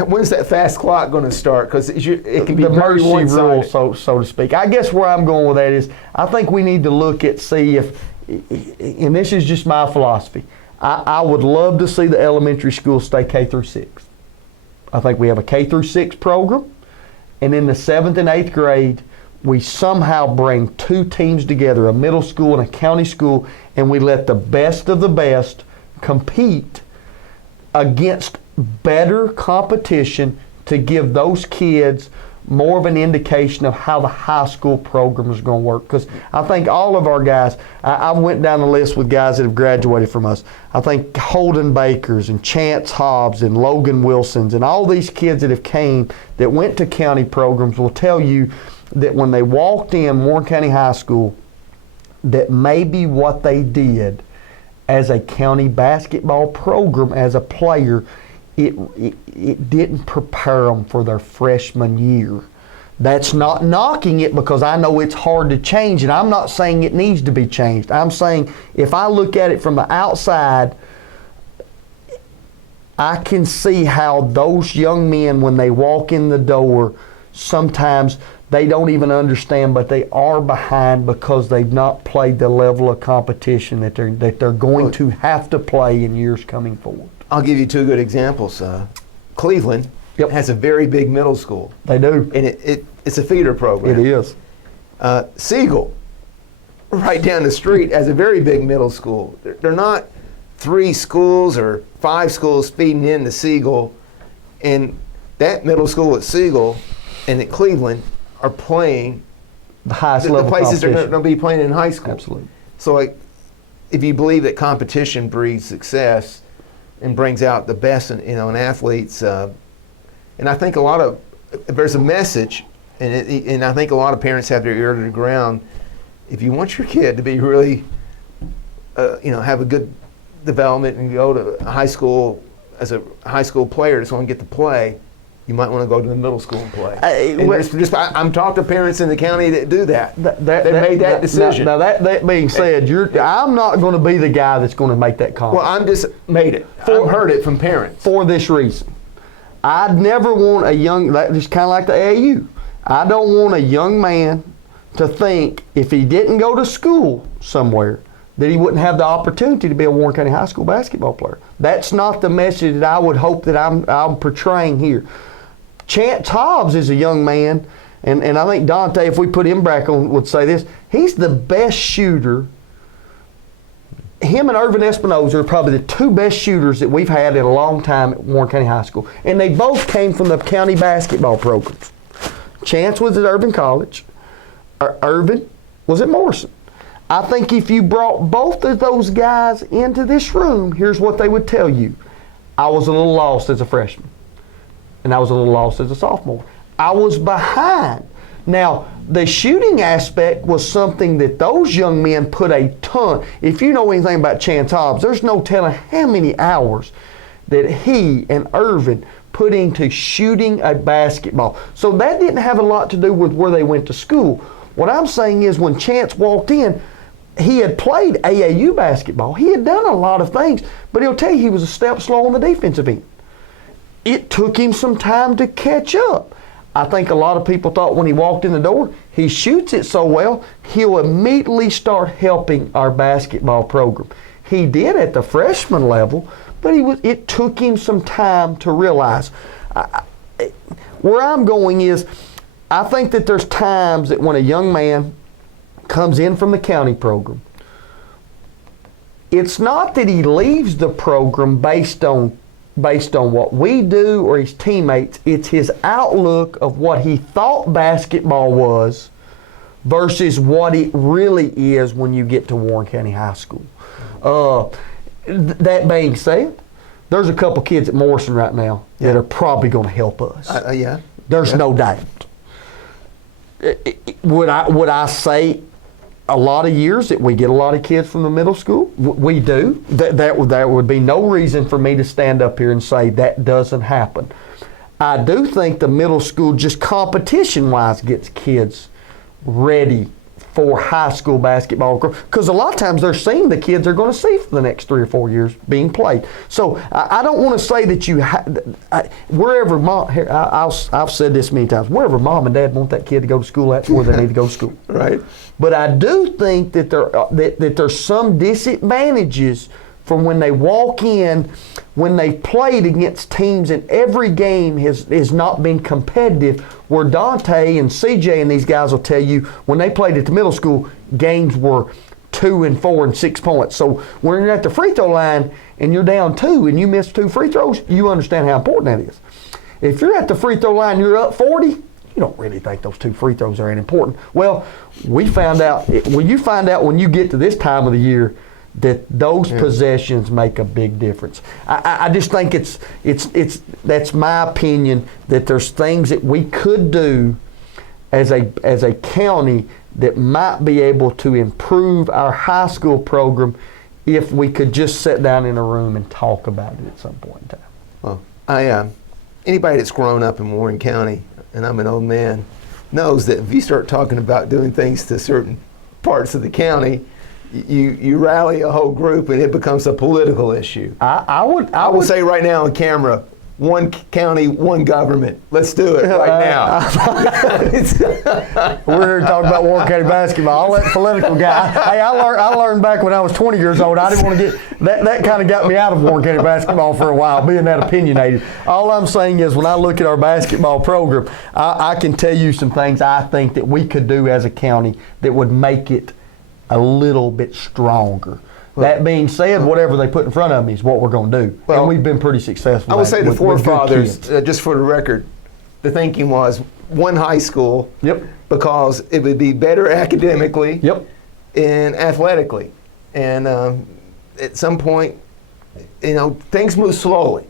when's that fast clock going to start? Because it can be the very mercy rule, one-sided. so to speak. I guess where I'm going with that is I think we need to look at, see if, and this is just my philosophy, I would love to see the elementary schools stay K through 6. I think we have a K through 6 program, and in the 7th and 8th grade, we somehow bring 2 teams together, a middle school and a county school, and we let the best of the best compete against better competition to give those kids more of an indication of how the high school program is going to work. Because I think all of our guys, I went down the list with guys that have graduated from us. I think Holden Bakers and Chance Hobbs and Logan Wilsons and all these kids that have came that went to county programs will tell you that when they walked in Warren County High School, that maybe what they did as a county basketball program as a player, it didn't prepare them for their freshman year. That's not knocking it, because I know it's hard to change, and I'm not saying it needs to be changed. I'm saying if I look at it from the outside, I can see how those young men, when they walk in the door, sometimes they don't even understand, but they are behind because they've not played the level of competition that they're going to have to play in years coming forward. I'll give you two good examples. Cleveland has a very big middle school. They do. And it's a feeder program. It is. Siegel, right down the street, has a very big middle school. They're not 3 schools or 5 schools feeding into Siegel. And that middle school at Siegel and at Cleveland are playing The highest the level places they're competition. going to be playing in high school. Absolutely. So if you believe that competition breeds success and brings out the best in athletes, and I think there's a message, and I think a lot of parents have their ear to the ground. If you want your kid to be really, have a good development and go to high school as a high school player that's going to get to play, you might want to go to the middle school and play. I'm talking to parents in the county that do that. They made that decision. Now that being said, I'm not going to be the guy that's going to make that comment. Well, I'm just made it. I've heard it from parents. For this reason. I'd never want a young, just kind of like the AAU. I don't want a young man to think if he didn't go to school somewhere that he wouldn't have the opportunity to be a Warren County High School basketball player. That's not the message that I would hope that I'm portraying here. Chance Hobbs is a young man, and I think Dante, if we put him back on, would say this. He's the best shooter. Him and Irvin Espinoza are probably the 2 best shooters that we've had in a long time at Warren County High School. And they both came from the county basketball programs. Chance was at Irvin College. Irvin was at Morrison. I think if you brought both of those guys into this room, here's what they would tell you. I was a little lost as a freshman. And I was a little lost as a sophomore. I was behind. Now, the shooting aspect was something that those young men put a ton. If you know anything about Chance Hobbs, there's no telling how many hours that he and Irvin put into shooting a basketball. So that didn't have a lot to do with where they went to school. What I'm saying is when Chance walked in, he had played AAU basketball. He had done a lot of things, but he'll tell you he was a step slow on the defensive end. It took him some time to catch up. I think a lot of people thought when he walked in the door, he shoots it so well, he'll immediately start helping our basketball program. He did at the freshman level, but it took him some time to realize. Where I'm going is, I think that there's times that when a young man comes in from the county program, it's not that he leaves the program based on what we do or his teammates. It's his outlook of what he thought basketball was versus what it really is when you get to Warren County High School. That being said, there's a couple kids at Morrison right now that are probably going to help us. There's no doubt. Would I say a lot of years that we get a lot of kids from the middle school? We do. There would be no reason for me to stand up here and say that doesn't happen. I do think the middle school, just competition-wise, gets kids ready for high school basketball, because a lot of times they're seeing the kids they're going to see for the next 3 or 4 years being played. So I don't want to say that wherever mom, I've said this many times, wherever mom and dad want that kid to go to school, that's where they need to go to school. Right. But I do think that there's some disadvantages from when they walk in, when they've played against teams and every game has not been competitive, where Dante and CJ and these guys will tell you when they played at the middle school, games were 2 2 and 4 and 6 points. So when you're at the free throw line and you're down 2 and you miss 2 free throws, you understand how important that is. If you're at the free throw line and you're up 40, you don't really think those 2 free throws are important. Well, we found out, when you get to this time of the year, that those possessions make a big difference. I just think that's my opinion, that there's things that we could do as a county that might be able to improve our high school program if we could just sit down in a room and talk about it at some point in time. Well, anybody that's grown up in Warren County, and I'm an old man, knows that if you start talking about doing things to certain parts of the county, you rally a whole group and it becomes a political issue. I will say right now on camera, one county, one government. Let's do it right now. We're here to talk about Warren County basketball. I'll let political guy. Hey, I learned back when I was 20 years old. I didn't want to get that kind of got me out of Warren County basketball for a while, being that opinionated. All I'm saying is, when I look at our basketball program, I can tell you some things I think that we could do as a county that would make it a little bit stronger. That being said, whatever they put in front of me is what we're going to do. Well, and we've been pretty successful. I would say the with good forefathers, kids. just for the record, the thinking was one high school. Yep. Because it would be better academically. Yep. And athletically. And at some point, things move slowly.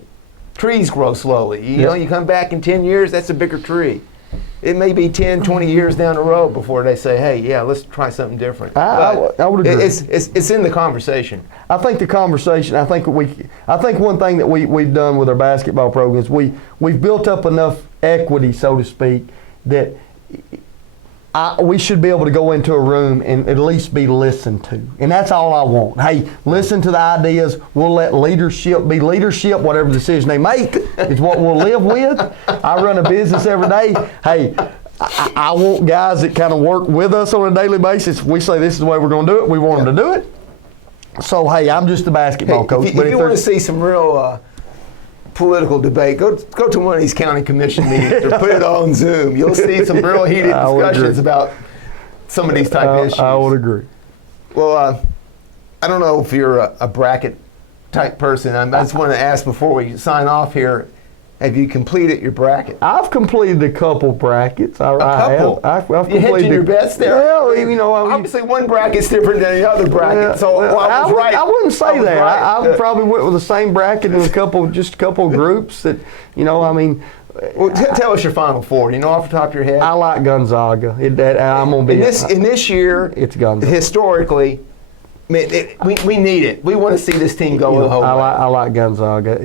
Trees grow slowly. You come back in 10 years, that's a bigger tree. It may be 10, 20 years down the road before they say, hey, yeah, let's try something different. I would agree. It's in the conversation. I think the conversation, I think one thing that we've done with our basketball program is we've built up enough equity, so to speak, that we should be able to go into a room and at least be listened to. And that's all I want. Hey, listen to the ideas. We'll let leadership be leadership. Whatever decision they make is what we'll live with. I run a business every day. Hey, I want guys that kind of work with us on a daily basis. We say this is the way we're going to do it. We want them to do it. So, hey, I'm just a basketball coach. If you want to see some real political debate, go to one of these county commission meetings or put it on Zoom. You'll see some real heated discussions about some of these type issues. I would agree. Well, I don't know if you're a bracket type person. I just want to ask before we sign off here, have you completed your bracket? I've completed a couple brackets. A couple? I've you hedging your bets there? Well, obviously one bracket's different than the other bracket, so I was right. I wouldn't say that. Right. I probably went with the same bracket in a couple groups that, Well, tell us your Final Four. Off the top of your head? I like Gonzaga. I'm gonna be in this year. It's Gonzaga. Historically, we need it. We want to see this team go the whole way. I like Gonzaga.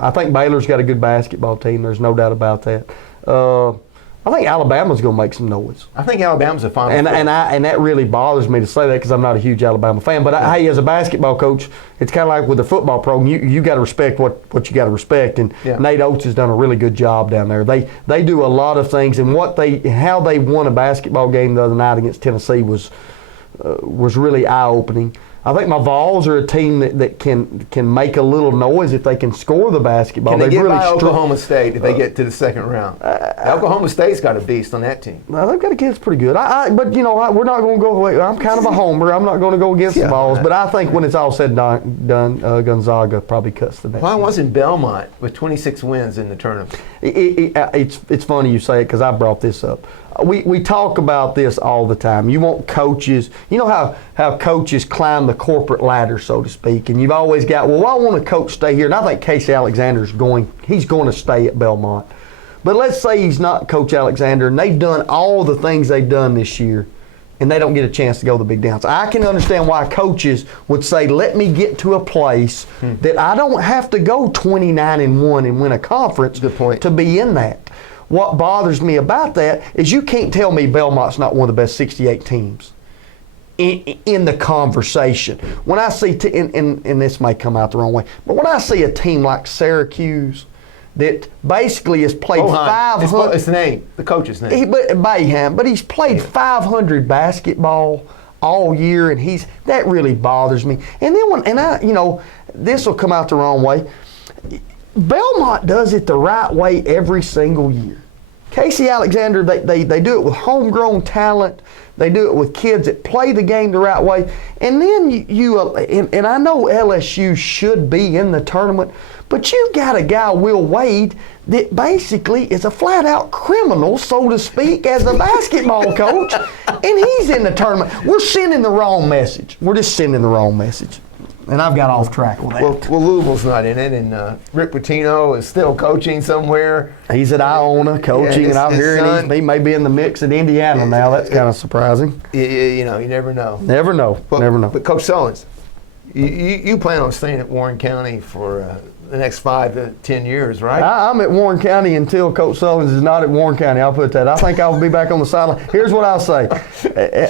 I think Baylor's got a good basketball team. There's no doubt about that. I think Alabama's going to make some noise. I think Alabama's a Final Four. And that really bothers me to say that because I'm not a huge Alabama fan. But hey, as a basketball coach, it's kind of like with the football program. You got to respect what you got to respect. And Nate Oates has done a really good job down there. They do a lot of things, and how they won a basketball game the other night against Tennessee was really eye-opening. I think my Vols are a team that can make a little noise if they can score the basketball. Can they get by Oklahoma State if they get to the second round? Oklahoma State's got a beast on that team. Well, they've got a kid that's pretty good. But we're not going to go away. I'm kind of a homer. I'm not going to go against the Vols. But I think when it's all said and done, Gonzaga probably cuts the next. Why wasn't Belmont with 26 wins in the tournament? It's funny you say it because I brought this up. We talk about this all the time. You want coaches, how coaches climb the corporate ladder, so to speak, and you've always got, well, I want a coach stay here, and I think Casey Alexander's going to stay at Belmont. But let's say he's not Coach Alexander, and they've done all the things they've done this year, and they don't get a chance to go to the big downs. I can understand why coaches would say, let me get to a place that I don't have to go 29-1 and win a conference to be in that. What bothers me about that is you can't tell me Belmont's not one of the best 68 teams in the conversation. When I see, and this may come out the wrong way, but when I see a team like Syracuse that basically has played 500. It's the name, the coach's name. But he's played 500 basketball all year, and that really bothers me. And then this will come out the wrong way. Belmont does it the right way every single year. Casey Alexander, they do it with homegrown talent. They do it with kids that play the game the right way. And then and I know LSU should be in the tournament, but you got a guy, Will Wade, that basically is a flat-out criminal, so to speak, as a basketball coach, and he's in the tournament. We're sending the wrong message. We're just sending the wrong message. And I've got off track with that. Well, Louisville's not in it, and Rick Pitino is still coaching somewhere. He's at Iona coaching, Yeah, and I'm his hearing son- he may be in the mix at Indiana now. That's kind of surprising. You know, you never know. Never know. Never know. But Coach Sullins, you plan on staying at Warren County for the next 5 to 10 years, right? I'm at Warren County until Coach Sullins is not at Warren County. I'll put that. I think I'll be back on the sideline. Here's what I'll say.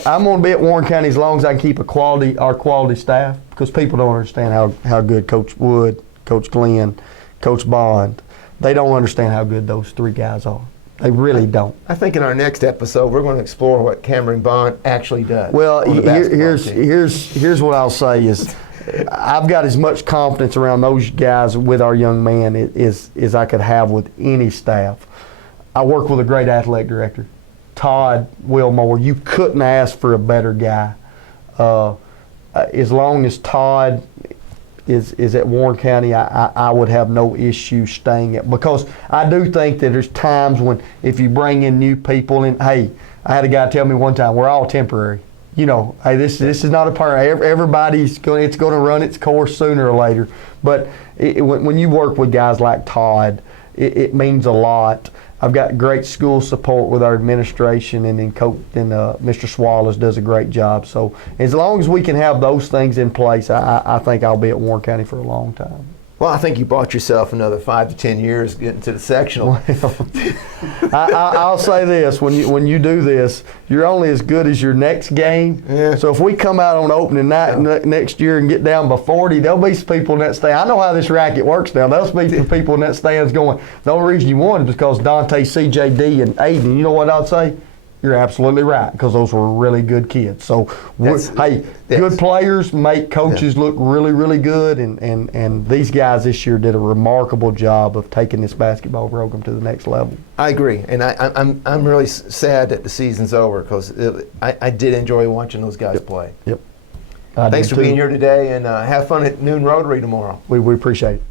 I'm going to be at Warren County as long as I can keep our quality staff, because people don't understand how good Coach Wood, Coach Glenn, Coach Bond, they don't understand how good those 3 guys are. They really don't. I think in our next episode, we're going to explore what Cameron Bond actually does. Well, on the basketball team. here's what I'll say is, I've got as much confidence around those guys with our young man as I could have with any staff. I work with a great athletic director, Todd Wilmore. You couldn't ask for a better guy. As long as Todd is at Warren County, I would have no issue staying at, because I do think that there's times when if you bring in new people, and hey, I had a guy tell me one time, we're all temporary. You know, hey, this is not a permanent. Everybody's going to run its course sooner or later. But when you work with guys like Todd, it means a lot. I've got great school support with our administration, and then Mr. Swallows does a great job. So as long as we can have those things in place, I think I'll be at Warren County for a long time. Well, I think you bought yourself another 5 to 10 years getting to the sectional. I'll say this: when you do this, you're only as good as your next game. Yeah. So if we come out on opening night next year and get down by 40, there'll be some people in that stand. I know how this racket works now. There'll be some people in that stands going, the only reason you won is because Dante, CJD, and Aiden. You know what I'd say? You're absolutely right, because those were really good kids. So, good players make coaches look really, really good, and these guys this year did a remarkable job of taking this basketball program to the next level. I agree, and I'm really sad that the season's over, because I did enjoy watching those guys play. Yep. Thanks for being here today, and have fun at Noon Rotary tomorrow. We appreciate it.